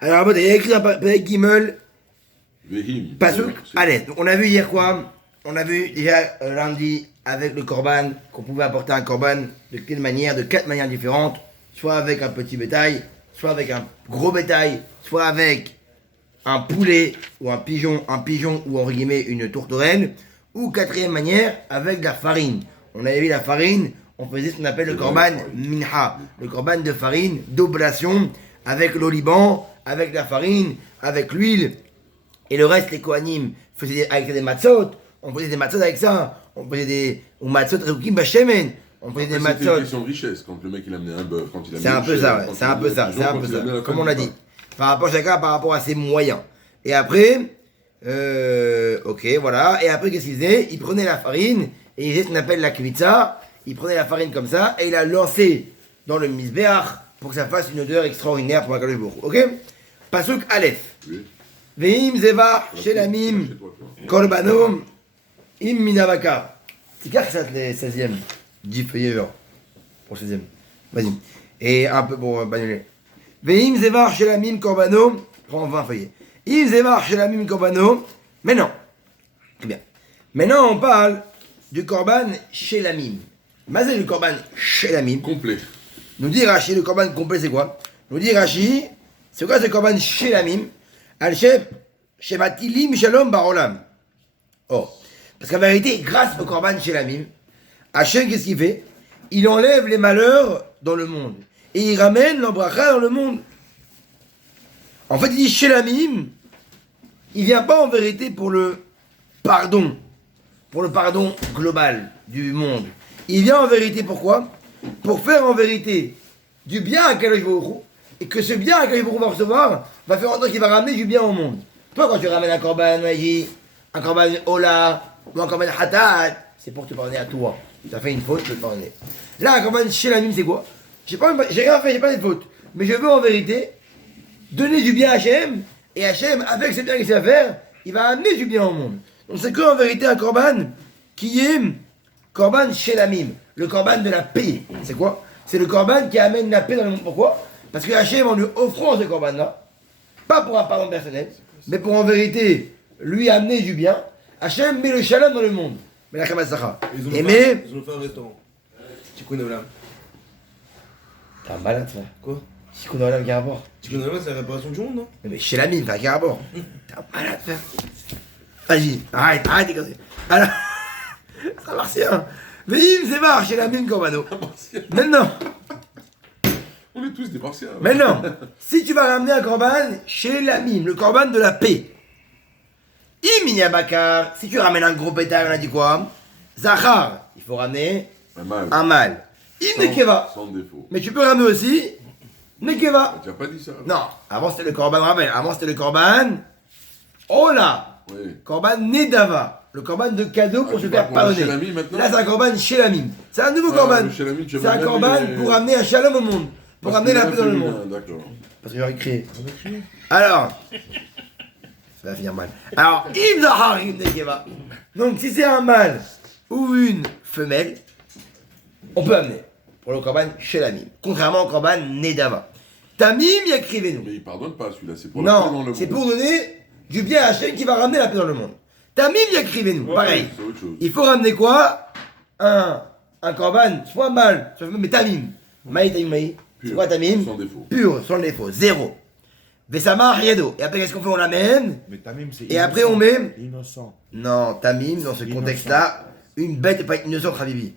Alors, il y a écrit dans Perek Gimel, Vehim. Pasuk Aleph. Donc, on a vu hier quoi? On a vu déjà lundi avec le korban, qu'on pouvait apporter un korban de quelle manière? De 4 manières différentes. Soit avec un petit bétail, soit avec un gros bétail, soit avec un poulet ou un pigeon ou en guillemets une tourterelle, ou quatrième manière, avec de la farine. On avait vu la farine, on faisait ce qu'on appelle le korban minha, le korban de farine, d'oblation, avec l'oliban, avec la farine, avec l'huile, et le reste, les kohanim faisaient avec des matzot, on faisait des matzot avec ça, on faisait des matzot reukim bashemen, on faisait des C'était une matzot. question de richesse, quand le mec il amenait un bœuf, quand il amenait C'est un une peu chèvre, ça, ouais. quand C'est il un peu amenait ça, pigeon, c'est un quand peu il ça. amenait la Comme fin on du l'a pain. dit. Par rapport à chacun, par rapport à ses moyens. Et après, ok, voilà. Et après, qu'est-ce qu'il faisait? Il prenait la farine, et il faisait ce qu'on appelle la kvitza. Il prenait la farine comme ça, et il la lançait dans le misbeach pour que ça fasse une odeur extraordinaire pour la Kadosh Baruch Hu. Ok? Pasuk Aleph. Oui. Veim zeva shelamim Chez toi, toi. korbanom im minavaka. C'est clair que ça, les 16e. 10 feuillets, genre. Pour le 16e. Vas-y. Et un peu pour banuler. Veim zevar shelamim korbano. Prends 20 feuillets. Im zevar shelamim korbano. Mais non. Très bien. Maintenant, on parle du korban shelamim. Mazé du korban shelamim. Complet. Nous dit Rashi, le korban complet, c'est quoi? Nous dit Rashi, c'est quoi ce korban shelamim? Al-Sheb, Shebatilim Shalom Barolam. Oh. Parce qu'en vérité, grâce au korban shelamim, Hachem, qu'est-ce qu'il fait? Il enlève les malheurs dans le monde. Et il ramène l'embracha dans le monde. En fait, il dit shelamim, il vient pas en vérité pour le pardon global du monde. Il vient en vérité pourquoi? Pour faire en vérité du bien à Kadosh Baruch Hu, et que ce bien à Kadosh Baruch Hu va recevoir va faire en sorte qu'il va ramener du bien au monde. Toi, quand tu ramènes un korban magie, un korban ola, ou un korban hatat, c'est pour te pardonner à toi. Tu as fait une faute, tu peux te pardonner. Là, un korban shelamim, c'est quoi? J'ai rien fait, j'ai pas de faute. Mais je veux en vérité donner du bien à Hachem, et Hachem, avec ce bien qu'il sait faire, il va amener du bien au monde. Donc c'est que en vérité un korban qui est korban shelamim, le korban de la paix. C'est quoi? C'est le korban qui amène la paix dans le monde. Pourquoi? Parce que Hachem, en lui offrant ce korban-là, pas pour un pardon personnel, mais pour en vérité lui amener du bien, Hachem met le shalom dans le monde. Mais la kamatsacha. Et mais. Ils ont fait un restaurant. Tikkun Olam. T'es un malade, ça. Quoi? Tikkun Olam, quel rapport? Tikkun Olam, c'est la réparation du monde, non? Mais shelamim, t'as quel rapport? T'es un malade, frère. Vas-y, arrête tes conneries. Alors, ça marche bien. Veim zevar shelamim korbano. Maintenant. On est tous des martiens. Maintenant, si tu vas ramener un korban chez l'amim, le korban de la paix, Bakar, si tu ramènes un gros bétail, on a dit quoi? Zachar, il faut ramener un mâle. Nekeva, Sans défaut. mais tu peux ramener aussi Nekeva. Ah, tu n'as pas dit ça? Non, avant c'était le korban, rappelle, avant c'était le korban Ola, Oui. korban Nedava, le korban de cadeau pour Ah, se tu faire parles pour le pardonner. Shelamim maintenant? Là c'est un korban chez l'amim. C'est un nouveau Ah, korban. le Shelamim, tu C'est un avais korban jamais- pour amener un shalom au monde. Pour ramener la paix dans le monde. D'accord. Parce que j'ai crié. Alors, ça va finir mal. Alors, Im Zahar Im Nekeva. Donc, si c'est un mâle ou une femelle, on peut amener pour le korban shelamim. Contrairement au korban nedava. Tamim yakrivenu. Mais il pardonne pas celui-là, c'est pour la paix dans Non, le c'est monde. pour donner du bien à Hachem qui va ramener la paix dans le monde. Tamim yakrivenu. Ouais, Pareil. c'est autre chose. Il faut ramener quoi? Un korban, soit mâle, soit femelle, mais tamim. Maï, tamim, maï. C'est Pur, quoi tamim? sans défaut. Pur, sans défaut, zéro. Vesama riado. Et après, qu'est-ce qu'on fait? On l'amène. Mais Tamim, c'est Et après, on met. innocent. Non, tamim, dans ce Innocent. contexte-là, une bête n'est pas innocente, Habibi.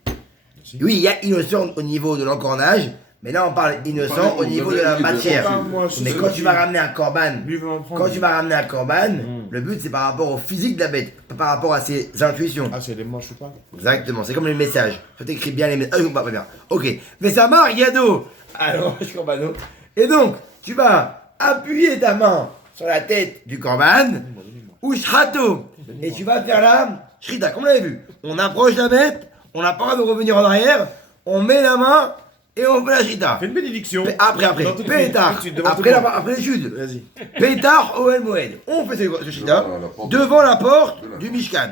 Si. Oui, il y a innocent au niveau de l'encornage, mais là, on parle innocent parle au niveau de la matière. Ah, moi, je Mais sais quand pas. tu vas ramener un korban, Lui veut en prendre. quand tu vas ramener un korban, Mm. le but c'est par rapport au physique de la bête, pas par rapport à ses intuitions. Ah, c'est les manches ou pas? Exactement, c'est comme les messages. Faut écrire bien les messages. Pas bien. Ok. Mais ça marche, Yado. Alors, je corbano. Et donc, tu vas appuyer ta main sur la tête du korban, ou shrato. Et tu vas faire la shrita, comme on l'avait vu. On approche la bête, on n'a pas le droit de revenir en arrière, on met la main et on fait la shrita. Fais une bénédiction. Après, Dans tout de suite, tout pétard. de suite, devant Après, tout le monde. après l'étude. Vas-y. Pétard au El Moed. On fait ce shita Devant la porte. devant la porte De la du porte. Mishkan.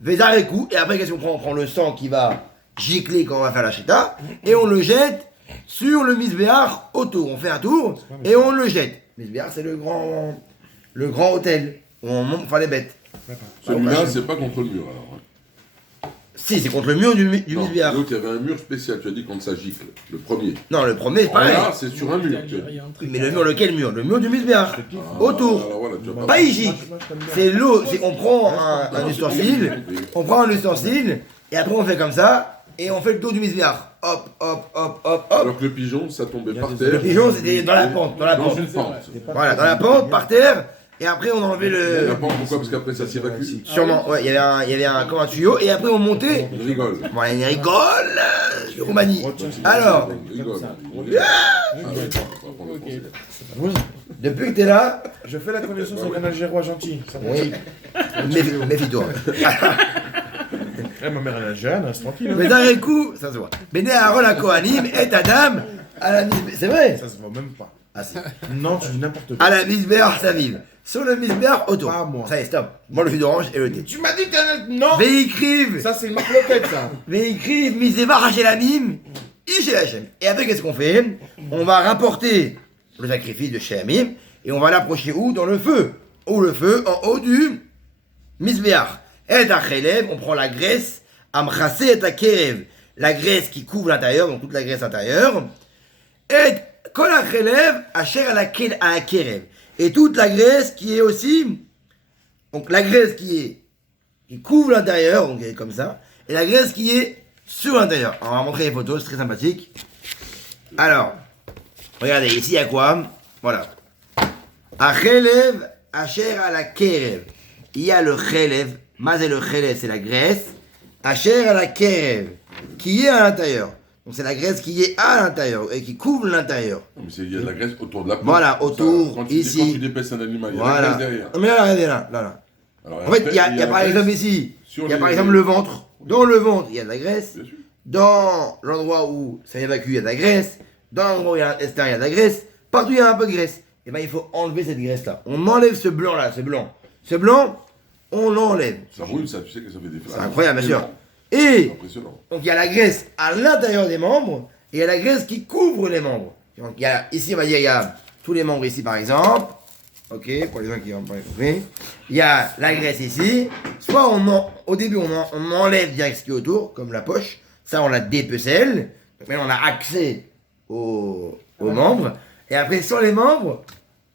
Vezareku. Et après, qu'est-ce qu'on prend? On prend le sang qui va gicler quand on va faire la shita et on le jette sur le misbéach autour. On fait un tour et on le jette. Misbéar, c'est le grand hôtel où on monte faire les bêtes. Celui-là, c'est pas contre le mur alors. Hein. Si, c'est contre le mur du Non, Misbéar. l'autre, il y avait un mur spécial, tu as dit contre sa gicle, le premier. Non, le premier, c'est pareil. Là, c'est sur un mur. Tu as dit. Mais le mur, lequel mur? Le mur du Misbéar. Autour. Alors voilà, tu as Pas ici. C'est l'eau, on prend un ustensile, et après on fait comme ça, et on fait le dos du Misbéar. Hop, hop, hop, hop, hop. Alors que le pigeon, ça tombait par terre. Le pigeon, c'était dans la pente, Dans une pente. Voilà, dans la pente, par terre, et après on enlevait La le... pente, pourquoi? Parce qu'après, ça s'évacue. Sûrement, ouais, il y avait un, comme un tuyau, et après on montait. Il rigole. Voilà, il rigole, Roumanie. Alors, Il rigole. depuis que t'es là, Je fais la connaissance avec un Algérois gentil. Ça me oui, méfie-toi. Ma mère elle est algérienne, reste tranquille. Mais d'un coup, ça se voit. Béné Aaron à Kohanim et Adam à la misbéar. C'est vrai. Ça se voit même pas. Ah, si. Non, tu dis n'importe quoi. À la misbéar, ça vive. Sur le misbéar, autour. Pas moi. Ça y est, stop. Moi, le jus d'orange et le thé. Tu m'as dit que t'as... Non. Véécrive. Ça c'est une marloquette ça. Véécrive, misbéar, Hachélamim, Ishel Hachem. Et après, qu'est-ce qu'on fait? On va rapporter le sacrifice de Shemim et on va l'approcher où? Dans le feu. Ou le feu en haut du misbéar. Et à Chelev, on prend la graisse. Amchase et à Kerev. La graisse qui couvre l'intérieur, donc toute la graisse intérieure. Et Kol Achelev, Asher à la Kerev. Et toute la graisse qui est aussi. Donc la graisse qui couvre l'intérieur, donc elle est comme ça. Et la graisse qui est sur l'intérieur. Alors, on va montrer les photos, c'est très sympathique. Alors, regardez, ici il y a quoi? Voilà. Achelev, Asher à la Kerev. Il y a le Chelev. Mazé le Chelev, c'est la graisse. Asher à la Kerev, qui est à l'intérieur. Donc c'est la graisse qui est à l'intérieur et qui couvre l'intérieur. Mais il y a de la graisse autour de la peau. Voilà, autour, Quand ici. Quand tu dépeces un animal, il y a de la Voilà. graisse derrière. Mais là, regardez là. Alors, En fait, après, il y a par exemple ici, sur il y a les- par exemple le ventre. Dans le ventre, il y a de la graisse. Bien sûr. Dans l'endroit où ça évacue, il y a de la graisse. Dans l'endroit où il y a l'intestin, il y a de la graisse. Partout, il y a un peu de graisse. Et bien, il faut enlever cette graisse-là. On enlève ce blanc-là, ce blanc. Ce blanc, on l'enlève. Ça roule, ça, tu sais que ça fait des C'est flammes. incroyable, bien sûr. C'est Et impressionnant. donc il y a la graisse à l'intérieur des membres et il y a la graisse qui couvre les membres. Donc il y a, ici on va dire il y a tous les membres ici par exemple. Ok, pour les gens qui n'ont pas compris. Il y a la graisse ici. Soit au début on enlève direct ce qui est autour, comme la poche. Ça on la dépecelle. Donc maintenant on a accès aux membres. Et après sur les membres,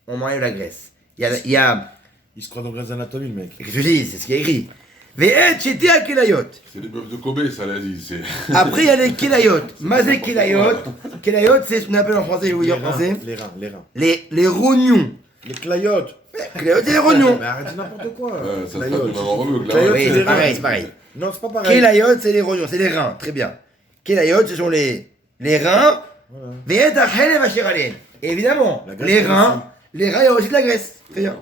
on enlève la graisse. Il y a Il se croit dans Grey's Anatomy le mec. qu'est-ce que je dis, c'est ce qui est écrit. Ve'et j'étais à Kelayot. C'est les bœufs de Kobe, ça l'a dit. C'est... Après, il y a les kelayot. Mazé kelayot. Kelayot, c'est ce qu'on appelle en français, je vais vous dire en français. Les reins. Les rognons. Les clayotes. Kelayot, c'est les rognons. Mais arrête n'importe quoi. ça se passe Clayotes. de maman remue, là. Clayotes, Oui, c'est c'est les pareil, reins. c'est pareil. Non, c'est pas pareil. Kelayot, c'est les rognons, c'est les reins. Très bien. Kelayot, ce sont les reins. Voilà. Ve'et achelev asher alein. Et évidemment, La graisse, les c'est reins, il y a aussi de la graisse. Très bien.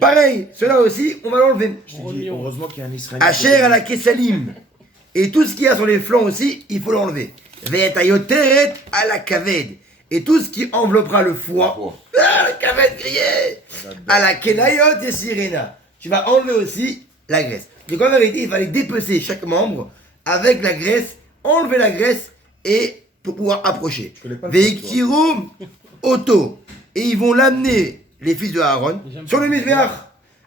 Pareil, ceux-là aussi, on va l'enlever. Je te dis, heureusement qu'il y a un Israélien. Asher à la kessalim. Et tout ce qu'il y a sur les flancs aussi, il faut l'enlever. Ve'et ayoteret à la kaved. Et tout ce qui enveloppera le foie. Oh. Ah, la kaved grillée. À la kelayot et sirena. Tu vas enlever aussi la graisse. Donc en vérité, il fallait dépecer chaque membre avec la graisse, enlever la graisse et pour pouvoir approcher. connais pas le Veiktirum auto. Et ils vont l'amener, les fils de Aaron, sur le misbéach.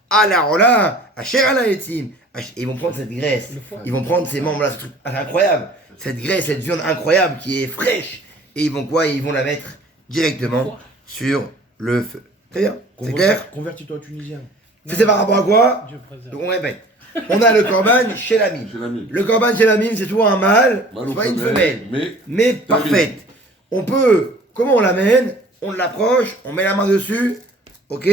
À la rola, à Cher ala etzim. Ils vont prendre cette graisse, ils vont prendre ces membres-là, ce truc incroyable, cette graisse, cette viande incroyable qui est fraîche. Et ils vont quoi? Ils vont la mettre directement sur le feu. Très bien, c'est clair? Convertis-toi au Tunisien. C'est par rapport à quoi? Dieu préserve. Donc on répète. On a le corban chez l'ami. Chez l'ami. Le corban chez l'ami, c'est souvent un mâle, Mâle ou soit une femelle, femelle. mais parfaite. On peut, comment on l'amène? On l'approche, on met la main dessus, ok?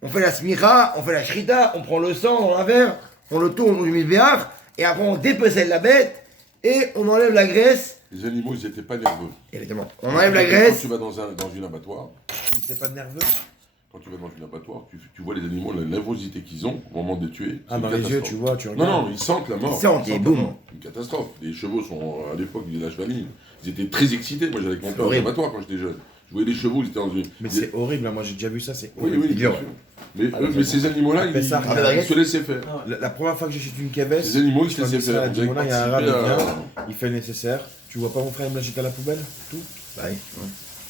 On fait la smicha, on fait la shrita, on prend le sang dans un verre, on le tourne au misbéach, et après on dépecèle la bête, et on enlève la graisse. Les animaux, ils n'étaient pas nerveux. Exactement. On enlève la Quand graisse. tu vas dans une abattoir, Il était pas nerveux. quand tu vas dans une abattoir, tu vois les animaux, la nervosité qu'ils ont au moment de les tuer. Ah, c'est dans une les yeux, catastrophe. tu vois, tu regardes. Non, ils sentent la mort. Ils sentent, et boum. Une catastrophe. Les chevaux sont, à l'époque, du village vanille, ils étaient très excités. Moi, j'allais avec mon père au horrible. abattoir quand j'étais jeune. Je voyais les chevaux, ils étaient dans une. Mais c'est horrible, hein, moi j'ai déjà vu ça, c'est Oui, horrible. oui, dur. bien sûr. Mais ces animaux-là, Appelle ça- ils se laissaient faire. La première fois que j'ai jeté une cavesse, Ces animaux, ils je se laissaient fais ça à faire. la Dimona, il y a un arabe, il Participer vient, il fait le nécessaire. Tu vois pas mon frère, il me l'a jeté à la poubelle, tout. Bah oui.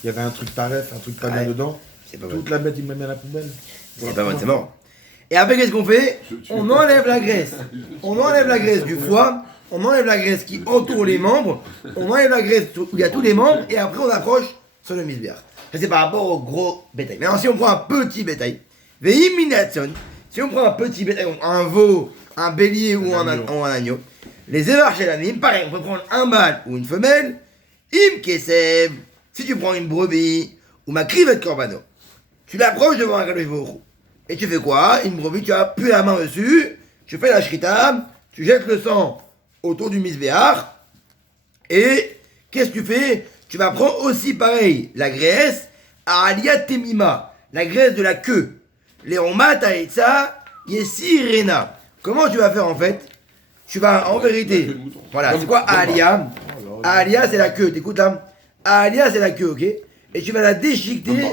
Il y avait un truc taref, un truc pas bien Ouais. dedans. C'est pas bon. Toute la bête, il m'a mis à la poubelle. C'est pas bon, c'est mort. Et après, qu'est-ce qu'on fait? On enlève la graisse. On enlève la graisse du foie, on enlève la graisse qui entoure les membres, on enlève la graisse où il y a tous les membres, et après on accroche sur le misbéach. Ça c'est par rapport au gros bétail. Maintenant, si on prend un petit bétail, si on prend un petit bétail, donc un veau, un bélier ou un agneau, les évarches et la mime, pareil, on peut prendre un mâle ou une femelle, im kesev, si tu prends une brebis, ou ma krivet corbano, tu l'approches devant un Kadosh Baruch Hu. Et tu fais quoi? Une brebis, tu appuies la main dessus, tu fais la shrita, tu jettes le sang autour du misbéach, et qu'est-ce que tu fais? Tu vas prendre aussi pareil la graisse à Aliyat Temima, la graisse de la queue. Léomat Aetza Yesirena. Comment tu vas faire en fait? Tu vas en vérité. Voilà, c'est quoi Alia? Alia c'est la queue, t'écoutes là? Alia c'est la queue, ok? Et tu vas la déchiqueter.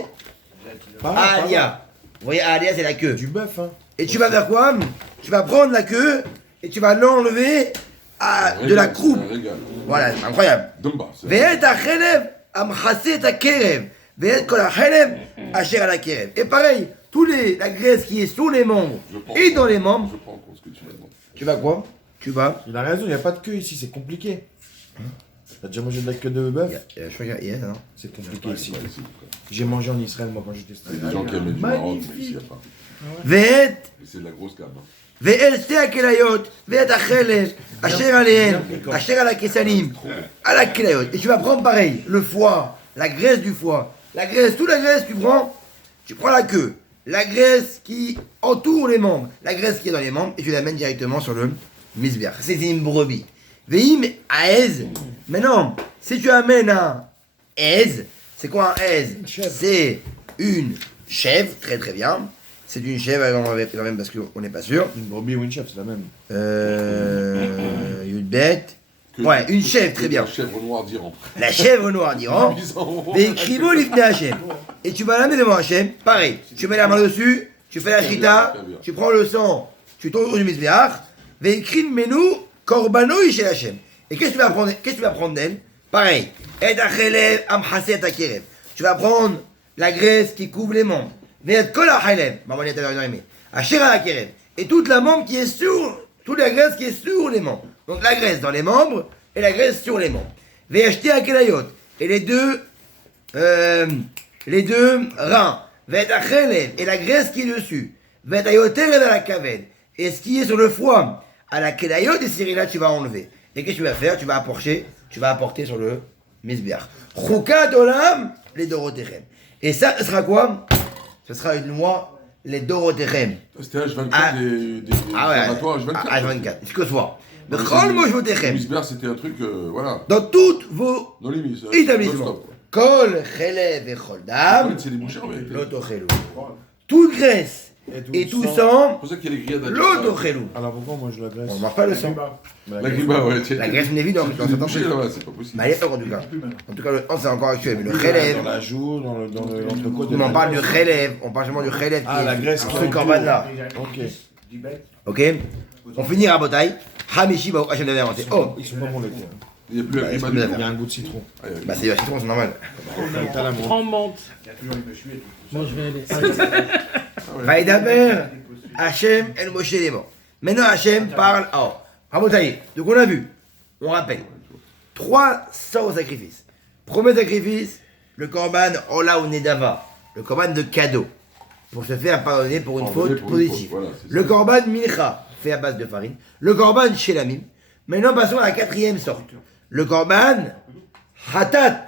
Alia. Vous voyez, Alia c'est la queue. Du bœuf, hein. Et tu vas faire quoi? Tu vas prendre la queue et tu vas l'enlever de la croupe. Voilà, c'est incroyable. Ve'et ha'chelev amchaseh et ha'kerev. Ve'et kol ha'chelev asher al ha'kerev. Et pareil, la graisse qui est sous les membres et dans les membres. Je prends en compte ce que tu m'as demandé. Tu vas quoi? Tu vas. Il a raison, il n'y a pas de queue ici, c'est compliqué. T'as déjà mangé de la queue de bœuf? Je crois qu'il y a, non? C'est compliqué ici. Pas ici, quoi. J'ai mangé en Israël, moi, quand j'étais Il y a des gens qui aiment du Maroc, mais ici, il n'y a pas. Ve'et. Et c'est de la grosse gamme. Hein. ואל שתי הכליות, ואת החלב, אשר עליהם, אשר על הכסלים, על הכליות. Et tu vas prendre pareil, le foie, la graisse du foie, la graisse, toute la graisse, tu prends la queue, la graisse qui entoure les membres, la graisse qui est dans les membres, et tu l'amènes directement sur le misbéach. C'est une brebis. Veim aez. Maintenant, si tu amènes un aez, c'est quoi un aez? C'est une chèvre, très très bien. C'est une chèvre, on va vérifier quand même parce qu'on n'est pas sûr. Une brebis ou une chèvre, c'est la même. Une bête. Ouais, une chèvre, très bien. La chèvre noire d'Iran. La chèvre noire d'Iran. Ve'ikrivo lifnei Hashem. Et tu vas la mettre devant Hashem. Pareil, tu mets la main dessus, tu fais la shrita, tu prends le sang, tu tournes du misbéach. Ve'ikrim menu korbano ishel Hashem. Et qu'est-ce que tu vas prendre d'elle? Pareil. Et achelev amchaseh et ha'kerev. Tu vas prendre la graisse qui couvre les membres. Ve'et kol ha'chelev. Asher al ha'kerev. Et toute la membre qui est sur, toute la graisse qui est sur les membres. Donc la graisse dans les membres et la graisse sur les membres. Ve'ashti ha'kelayot. Et les deux reins. Ve'et ha'chelev. Et la graisse qui est dessus. Ve'et ha'yoter et la kaved. Et ce qui est sur le foie. À la kelayot, et ces là tu vas enlever. Et qu'est-ce que tu vas faire? Tu vas apporter sur le misbéach. Chukat olam les dorotechem. Et ça, ce sera quoi? Ce sera une loi, les dorotechem. C'était H24 des observatoires H24. C'est que ce soit. Le chol mojvotechem. Le misbéach, c'était un truc, voilà. Dans tous vos Dans les mises. établissements. Kol chelev et chol dam. C'est des bouchers, mais. L'otochelou. Toute graisse et tout sang. C'est pour ça qu'il y a les grillades. L'otochelou. Alors pourquoi moi je la graisse? On ne mange pas le sang. La griba, ouais, tiens. La graisse, c'est évident. C'est des bouchers là-bas, c'est pas possible. Mais elle est en tout cas. En tout cas, le c'est encore actuel. Mais le chelev. Dans la joue, dans l'entrecôte. On parle du chelev. On parle seulement du chelev. Ah, la graisse qui truc en bas de là. Ok. Ok. On finit à bataille. Hamishi, bah, Hachem l'avait inventé. Oh. Ils sont pas bons les gars. Il n'y a plus la griba c'est du bien. tout. Il y a un goût de citron. Bah, c'est du citron, c'est normal. T'as la menthe. En menthe. Moi, je vais aller. Vaïdaber, Hachem, El Moshe les morts. Maintenant, Hachem parle. Oh. Rabotaï. Donc, on a vu. On rappelle. 300 sacrifices. Premier sacrifice, le korban Ola ou Nedava. Le korban de cadeau. Pour se faire pardonner pour une Pardonner faute pour une positive. faute, voilà, c'est Le ça. korban Mincha, fait à base de farine. Le korban Shelamim. Maintenant, passons à la quatrième sorte. Le korban Hatat.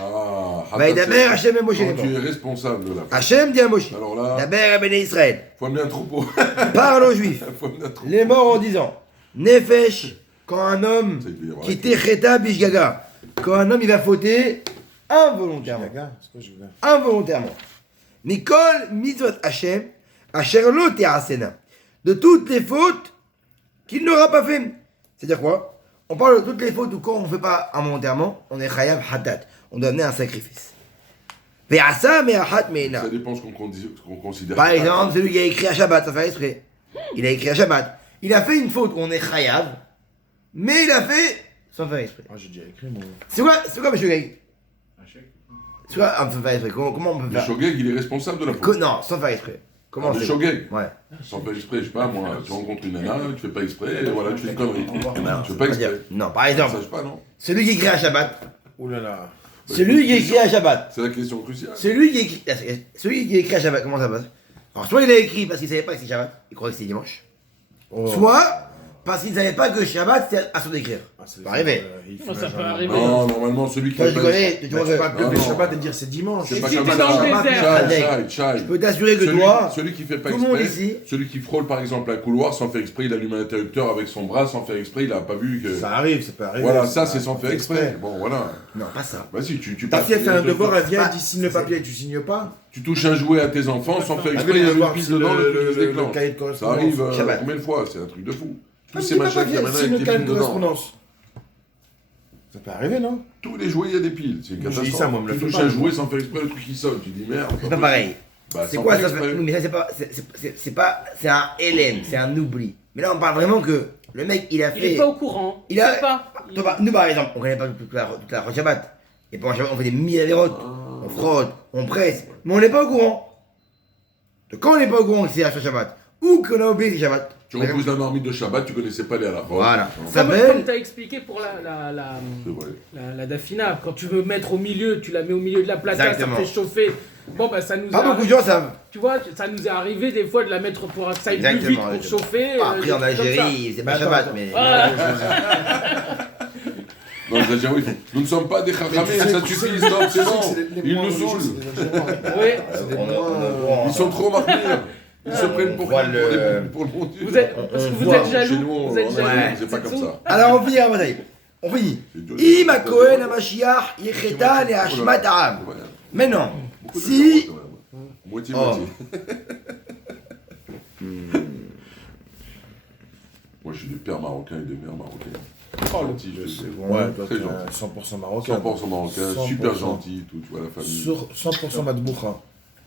Ah, Vaïdaber, Hachem, El Moshe les quand tu es morts. responsable de la faute. Hachem dit à Moshe. Alors là, Daber à Béné Israël. faut amener un troupeau. Parle aux Juifs. Faut amener un troupeau. Les morts en disant Nefesh, quand un homme Ça, il peut y avoir qui la était Cheta Bishgaga, quand un homme il va fauter involontairement. Regarde, c'est quoi je veux dire? Involontairement. Mikol mitzvot Hashem, asher lo te'asena. De toutes les fautes qu'il n'aura pas fait. C'est-à-dire quoi? On parle de toutes les fautes où quand on ne fait pas involontairement, on est chayav hatat. On doit amener un sacrifice. Ve'asa me'ahat me'ena. Ça dépend ce qu'on considère. Par exemple, celui qui a écrit à Shabbat, ça fait exprès. Il a écrit à Shabbat. Il a fait une faute où on est chayav, mais il a fait sans faire exprès. Ah, j'ai déjà écrit moi. C'est quoi, monsieur Gaï? Soit on peut faire exprès. Comment on peut Le faire shogeg, il est responsable de la faute. Non, sans faire exprès. Comment Le c'est shogeg, Ouais. sans faire exprès, je sais pas, moi, tu rencontres une nana, tu fais pas exprès, et voilà, tu fais une connerie. Non, Tu fais pas on va dire- exprès. Non, par Ça, exemple, je sais pas, non? celui qui écrit à Shabbat. Ouh là là. Celui qui écrit à Shabbat. C'est la question cruciale. Celui qui écrit à Shabbat, comment ça passe? Alors, soit il a écrit parce qu'il savait pas que c'était Shabbat, il croyait que c'était dimanche. Oh. Soit parce qu'il savait pas que Shabbat c'était à son d'écrire. Ah, c'est- Ça peut arriver. il Oh, fait ça un peut genre- arriver. Non, normalement, celui qui Toi, fait tu pas connais, exprès. tu Bah, tu peux vois. pas Non, que le non. Shabbat et dire c'est dimanche. C'est pas si Shabbat, t'es dans le Shabbat. désert. Chai. Je peux t'assurer que toi, Celui qui fait pas tout le monde exprès, ici- celui qui frôle par exemple un couloir sans faire exprès, il allume un interrupteur avec son bras sans faire exprès, il a pas vu que. Ça arrive, ça peut arriver. Voilà, ça c'est sans faire exprès. Bon, voilà. non, pas ça. Vas-y, tu Ta fille a fait un devoir, elle vient, Ah, elle dit signe le papier, tu signes pas. Tu touches un jouet à tes enfants sans faire Ah, exprès, mais il y a on va une voir pile si dedans, le truc se le déclenche. cahier de Ça correspondance. arrive Shabbat. combien de fois? C'est un truc de fou. Tous Ah, ces mais machins dis qu'il y a pas, maintenant signe avec le des cahier piles de dedans. correspondance. Ça peut arriver, non? Tous les jouets, il y a des piles. C'est une Moi, je catastrophe. dis ça, moi, me le Tu fais touches pas, un moi. jouet sans faire exprès, le truc qui saute. Tu dis merde. C'est pas pareil. Bah, C'est sans quoi faire ça exprès. fait... Mais ça c'est pas... C'est pas... C'est un Hélène, c'est un oubli. Mais là on parle vraiment que le mec il a Il fait... est pas au courant. Il a- sait pas. Nous par exemple, on connaît pas toute la Rosh Shabbat. Et pendant Shabbat on fait des milliers d'avérotes. On frotte, on presse. Mais on n'est pas au courant. Donc quand on n'est pas au courant que c'est la Shabbat, ou qu'on a oublié que c'est Shabbat. Tu repousses la marmite de Shabbat, tu connaissais pas les halachot. Voilà. Non, Ça Comme s'appelle... tu as expliqué pour la c'est vrai. dafina, quand tu veux mettre au milieu, tu la mets au milieu de la plata, Exactement. ça fait chauffer. Bon bah ça nous Pas est beaucoup de gens savent. Tu vois, ça nous est arrivé des fois de la mettre pour que ça aille plus vite Exactement, pour exactement. chauffer. Après des en trucs comme ça. Algérie, c'est pas Attends, Shabbat, attends. mais... Voilà. Non, les Algériens, ils font. Nous ne sommes pas des chachamés, ça suffit, stop, c'est bon. Ils nous saoulent. Oui. Ils sont trop marqués. Ils se prennent pour voit qui le- pour le bon Dieu. Vous êtes, parce que vous êtes Chez jaloux. nous, Vous êtes on jaloux. Ouais. c'est pas comme ça. Alors on finit, on finit. Ima Kohen HaMashiach Yecheta le Hashmat Ha'am. Maintenant, Beaucoup de si... carottes, quand même. Moitié, Oh. moitié. Moi, je suis des pères marocains et des mères marocaines. Oh, le Gentil, je te dis. Ouais, toi, Très t'es gentil. 100% marocain. 100% marocain, 100%. super gentil, tout, tu vois, la famille. Sur 100% Madboucha.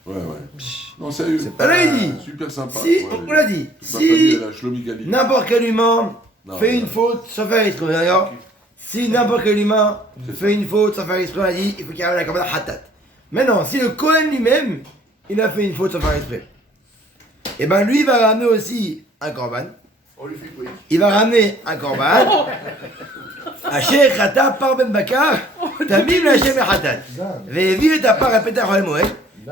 Ouais. Non, sérieux. Alors il dit, Super sympa. si, ouais. on l'a dit, Ma famille, si elle a Shlomi Gali. n'importe quel humain Non, fait mais- une faute sans faire exprès, d'accord? Si n'importe quel humain fait une faute sans faire exprès, on a dit, il faut qu'il ramène la commande hatat. Maintenant, si le Kohen lui-même, il a fait une faute sans faire exprès, et ben lui il va ramener aussi un korban. Il va ramener un korban. Asher Khata par Ben Bakar, Tamim Hashem Hatat. Ve'evir et apar à Petach Ol Moed,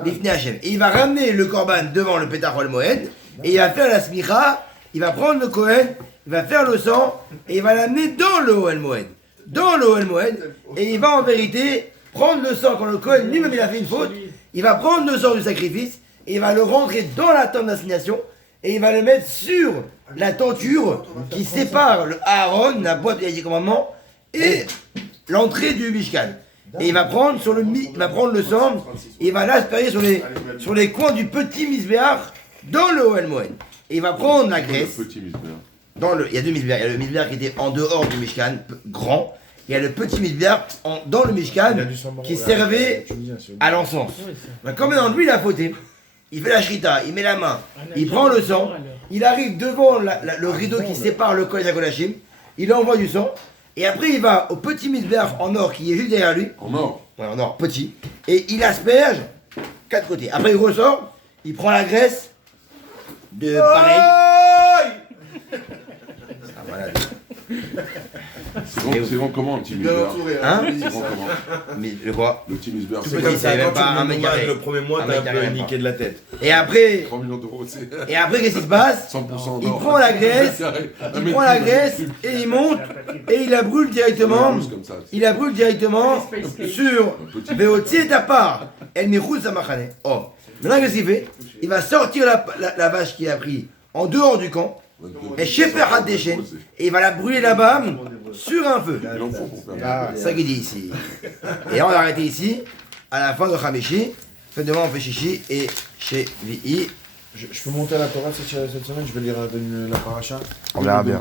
Lifnei Hashem. Et il va ramener le korban devant le Petach Ol Moed, et il va faire la smicha, il va prendre le Kohen, il va faire le sang, et il va l'amener dans le Ol Moed. Dans le Ol Moed, et il va en vérité prendre le sang quand le Kohen lui-même il a fait une faute, il va prendre le sang du sacrifice, et il va le rentrer dans la tente d'assignation, et il va le mettre sur la tenture qui sépare le Aaron, la boîte des commandements, et l'entrée du Mishkan. Et il va prendre le sang, et il va l'asperger sur les coins du petit Misbéach dans le Ohel Moed. Et il va prendre la graisse. Le petit misbéach. Il y a deux Misbéach. Il y a le Misbéach qui était en dehors du Mishkan, grand. Il y a le petit Misbéach dans le Mishkan qui servait à l'encens. Ben, comme maintenant lui il a fauté, il fait la shrita, il met la main, il prend le sang, il arrive devant le rideau qui sépare le Kodesh HaKodashim, il envoie du sang, et après il va au petit misbéach en or qui est juste derrière lui, En or. ouais, en or petit, et il asperge 4 côtés. Après il ressort, il prend la graisse de pareil. Ah, voilà. C'est bon comment un petit misbéach? Hein? C'est bon comment? Mais le quoi? Le petit misbéach, Tu c'est peux quoi? dire ça, même pas un mètre carré. Le premier mois, Un t'as mètre un carré, peu même niqué de la tête. Et après, 3 millions d'euros, c'est qu'est-ce qui se passe? 100% Il d'or. prend la graisse, il prend la graisse et il monte et il la brûle directement. Comme ça. Il la brûle directement sur Veotzi et à part. Elle Michus Samachane. Oh. Maintenant, qu'est-ce qu'il fait? Il va sortir la vache qu'il a pris en dehors du camp. Et Sheper Hadeshen. Et il va la brûler là-bas sur un feu. Il en faut pour faire. C'est ça qu'il dit ici. Et on va arrêter ici. À la fin de Hamishi. Fait demain on fait Shishi et chez VI. Je peux monter à la Torah cette semaine, je vais lire la paracha. On verra bien.